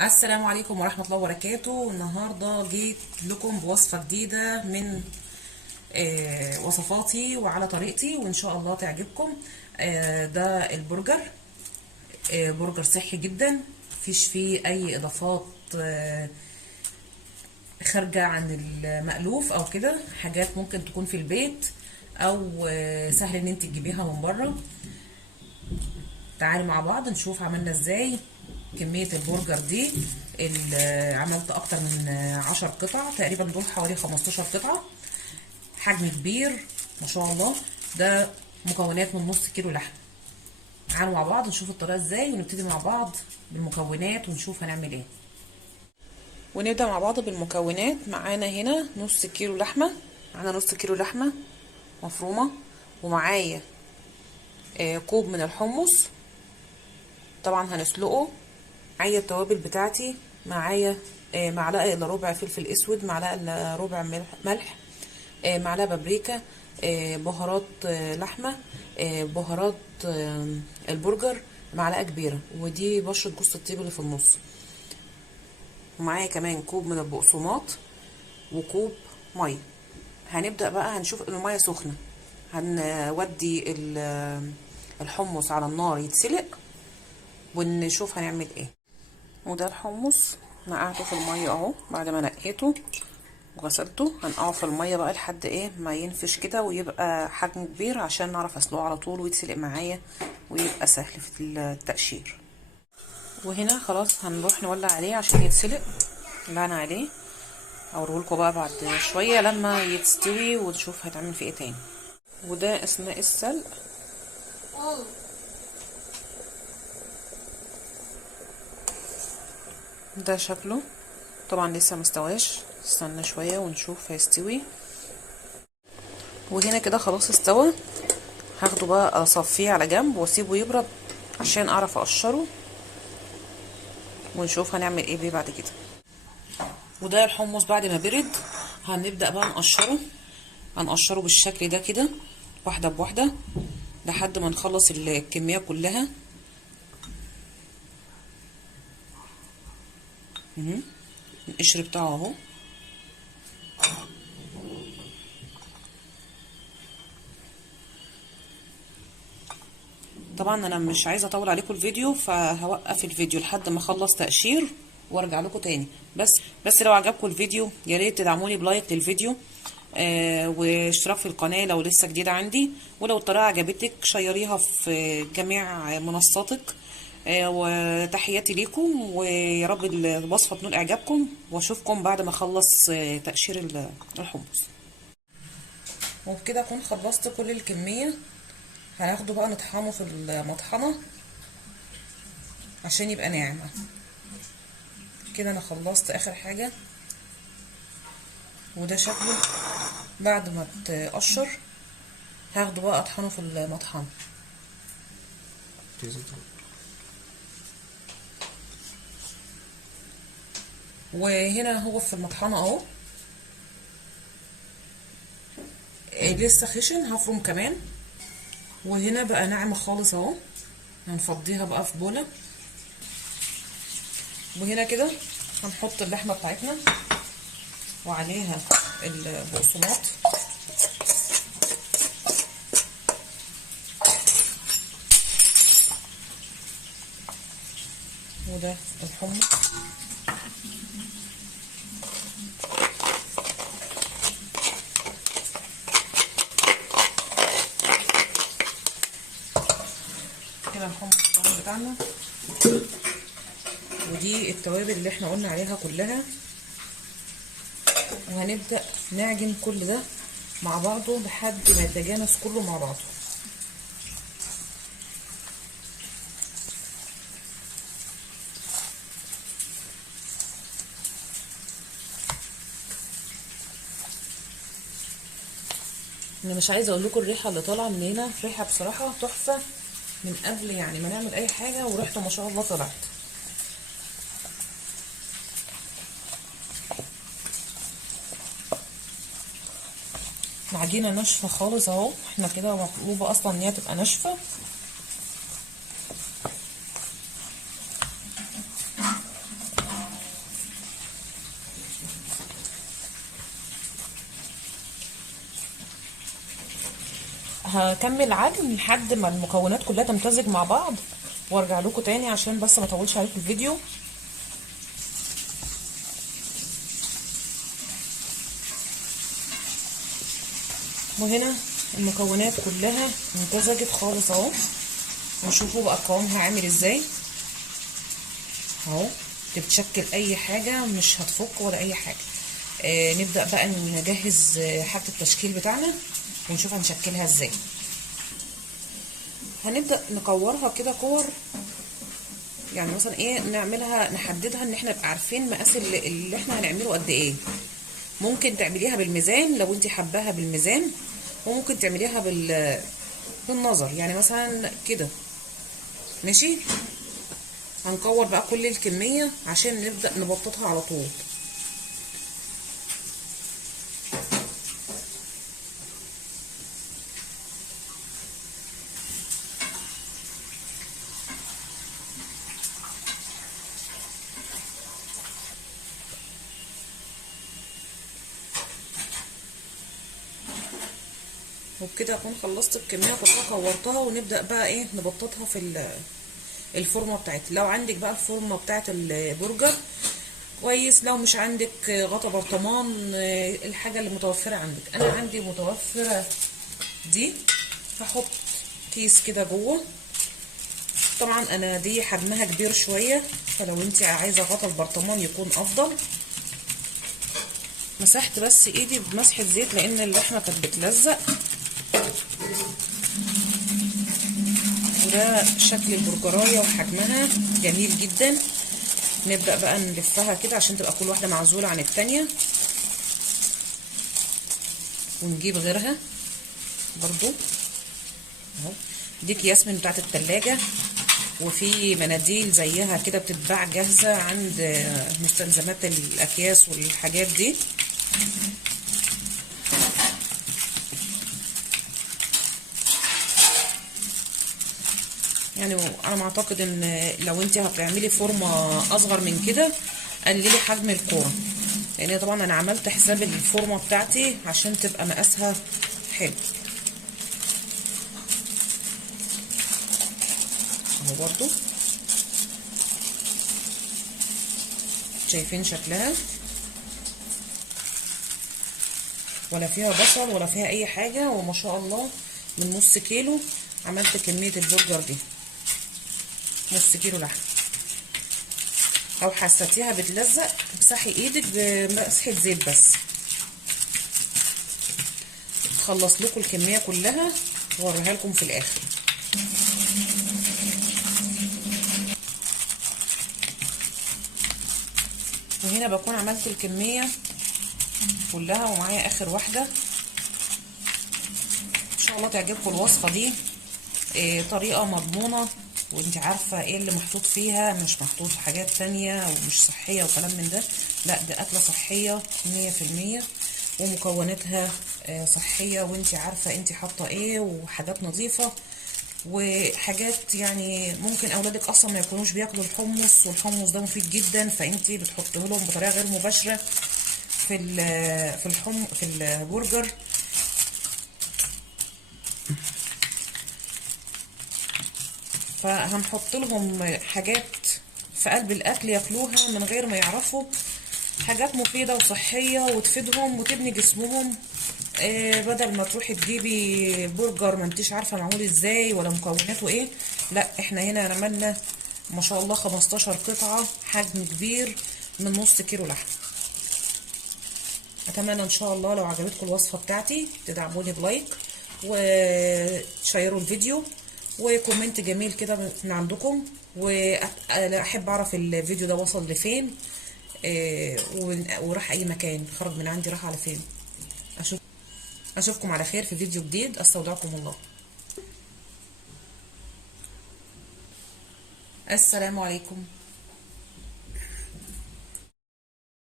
السلام عليكم ورحمة الله وبركاته. النهاردة جيت لكم بوصفة جديدة من وصفاتي وعلى طريقتي، وإن شاء الله تعجبكم. ده البرجر. برجر صحي جدا، مفيش فيه أي إضافات خارجة عن المألوف أو كده، حاجات ممكن تكون في البيت أو سهل إن انت تجيبيها من بره. تعالي مع بعض نشوف عملنا ازاي كمية البرجر دي. عملت اكتر من 10 قطع تقريبا، دول حوالي 15 قطعة، حجم كبير ما شاء الله. ده مكونات من نص كيلو لحم. تعالوا مع بعض نشوف الطريقة ازاي، ونبتدي مع بعض بالمكونات ونشوف هنعمل ايه. ونبدأ مع بعض بالمكونات. معانا هنا نص كيلو لحمة، معانا نص كيلو لحمة مفرومة، ومعايا كوب من الحمص طبعا هنسلقه. معايا التوابل بتاعتي، معايا معلقه الا ربع فلفل اسود، معلقه الا ربع ملح، معلقه بابريكا، بهارات لحمه، بهارات البرجر معلقه كبيره، ودي بشره جوز الطيب اللي في النص. ومعايا كمان كوب من البقسماط وكوب ميه. هنبدا بقى، هنشوف الميه سخنه، هنودي الحمص على النار يتسلق ونشوف هنعمل ايه. وده الحمص نقعته في الميه اهو، بعد ما نقيته وغسلته هنقعه في الميه بقى لحد ايه ما ينفش كده ويبقى حجمه كبير، عشان نعرف اسلقه على طول ويتسلق معايا ويبقى سهل في التقشير. وهنا خلاص هنروح نولع عليه عشان يتسلق. ولعنا عليه، اوريهولكوا بقى بعد شويه لما يتستوي ونشوف هيتعمل فيه ايه تاني. وده اثناء السلق ده شكله. طبعا لسه مستواش، استنى شويه ونشوف هيستوي. وهنا كده خلاص استوى. هاخده بقى اصفيه على جنب واسيبه يبرد عشان اعرف اقشره، ونشوف هنعمل ايه بيه بعد كده. وده الحمص بعد ما برد هنبدا بقى نقشره. هنقشره بالشكل ده كده، واحده بواحده لحد ما نخلص الكميه كلها. القشر بتاعه اهو. طبعا انا مش عايزه اطول عليكم الفيديو، فهوقف الفيديو لحد ما اخلص تقشير وارجع لكم تاني. بس لو عجبكم الفيديو يا ريت تدعموني بلايك للفيديو، واشتراك في القناه لو لسه جديده عندي. ولو الطريقه عجبتك شيريها في جميع منصاتك. وتحياتي ليكم، ويا رب الوصفه تنول اعجابكم، واشوفكم بعد ما اخلص تقشير الحمص. وبكده اكون خلصت كل الكميه. هناخده بقى نطحنه في المطحنة عشان يبقى ناعم كده. انا خلصت اخر حاجة، وده شكله بعد ما تقشر. هاخده بقى اطحنه في المطحنة. وهنا هو في المطحنة اهو، لسه خشن، هفرم كمان. وهنا بقى ناعمة خالص اهو. هنفضيها بقى في بولة. وهنا كده هنحط اللحمة بتاعتنا وعليها البقسماط. وده الحمص. هنا الحمص بتاعنا، ودي التوابل اللي احنا قلنا عليها كلها. وهنبدأ نعجن كل ده مع بعضه لحد ما يتجانس كله مع بعضه. انا مش عايزه اقول لكم الريحه اللي طالعه من هنا، ريحه بصراحه تحفه من قبل يعني ما نعمل اي حاجه، وريحته ما شاء الله طلعت. العجينه ناشفه خالص اهو، احنا كده مطلوبه اصلا ان هي تبقى ناشفه. هكمل عجن لحد ما المكونات كلها تمتزج مع بعض وارجع لكم تاني عشان بس ما اطولش عليكم الفيديو. وهنا المكونات كلها امتزجت خالص اهو، وشوفوا بقى قوامها عامل ازاي اهو، بتشكل اي حاجه مش هتفك ولا اي حاجه. نبدا بقى نجهز حاجه التشكيل بتاعنا ونشوف هنشكلها ازاي. هنبدا نكورها كده كور، يعني مثلا ايه نعملها، نحددها ان احنا نبقى عارفين مقاس اللي احنا هنعمله قد ايه. ممكن تعمليها بالميزان لو انت حباها بالميزان، وممكن تعمليها بالنظر، يعني مثلا كده ماشي. هنكور بقى كل الكميه عشان نبدا نبططها على طول. وبكده اكون خلصت الكميه كلها كورتها، ونبدا بقى ايه نبططها في الفورمه بتاعتها. لو عندك بقى الفورمه بتاعت البرجر كويس، لو مش عندك غطا برطمان الحاجه اللي متوفره عندك. انا عندي متوفره دي، هحط كيس كده جوه. طبعا انا دي حجمها كبير شويه، فلو انت عايزه غطا البرطمان يكون افضل. مسحت بس ايدي بمسحه زيت لان اللحمه كانت بتلزق. وده شكل البرجرايه وحجمها جميل جدا. نبدأ بقى نلفها كده عشان تبقى كل واحدة معزولة عن التانية، ونجيب غيرها برضو اهو. دي اكياس من بتاعت التلاجة، وفي مناديل زيها كده بتتباع جاهزة عند مستلزمات الاكياس والحاجات دي. يعني انا معتقد ان لو انت هتعملي فورمه اصغر من كده قللي حجم الكوره، لان طبعا انا عملت حساب الفورمه بتاعتي عشان تبقى مقاسها حلو اهو. برضو شايفين شكلها، ولا فيها بصل ولا فيها اي حاجه، وما شاء الله من نص كيلو عملت كميه البرجر دي، نص كيلو لحم. لو حسيتيها بتلزق امسحي ايدك بمسحه زيت بس. خلص لكم الكميه كلها واوريها لكم في الاخر. وهنا بكون عملت الكميه كلها ومعايا اخر واحده. ان شاء الله تعجبكم الوصفه دي. طريقه مضمونه، وانت عارفه ايه اللي محطوط فيها، مش محطوط حاجات تانية ومش صحيه وكلام من ده. لا، دي اكله صحيه 100%، ومكوناتها صحيه، وانت عارفه انت حاطه ايه، وحاجات نظيفه، وحاجات يعني ممكن اولادك اصلا ما يكونوش بياكلوا الحمص، والحمص ده مفيد جدا، فانت بتحطيه لهم بطريقه غير مباشره في البرجر. فهنحط لهم حاجات في قلب الاكل ياكلوها من غير ما يعرفوا، حاجات مفيده وصحيه وتفيدهم وتبني جسمهم. بدل ما تروحي تجيبي برجر ما انتيش عارفه معمول ازاي ولا مكوناته ايه، لا احنا هنا عملنا ما شاء الله 15 قطعه، حجم كبير من نص كيلو لحم. اتمنى ان شاء الله لو عجبتكم الوصفه بتاعتي تدعموني بلايك وتشيروا الفيديو وكومنت جميل كده من عندكم، واحب اعرف الفيديو ده وصل لفين وراح اي مكان، خرج من عندي راح على فين. اشوفكم على خير في فيديو جديد. استودعكم الله. السلام عليكم.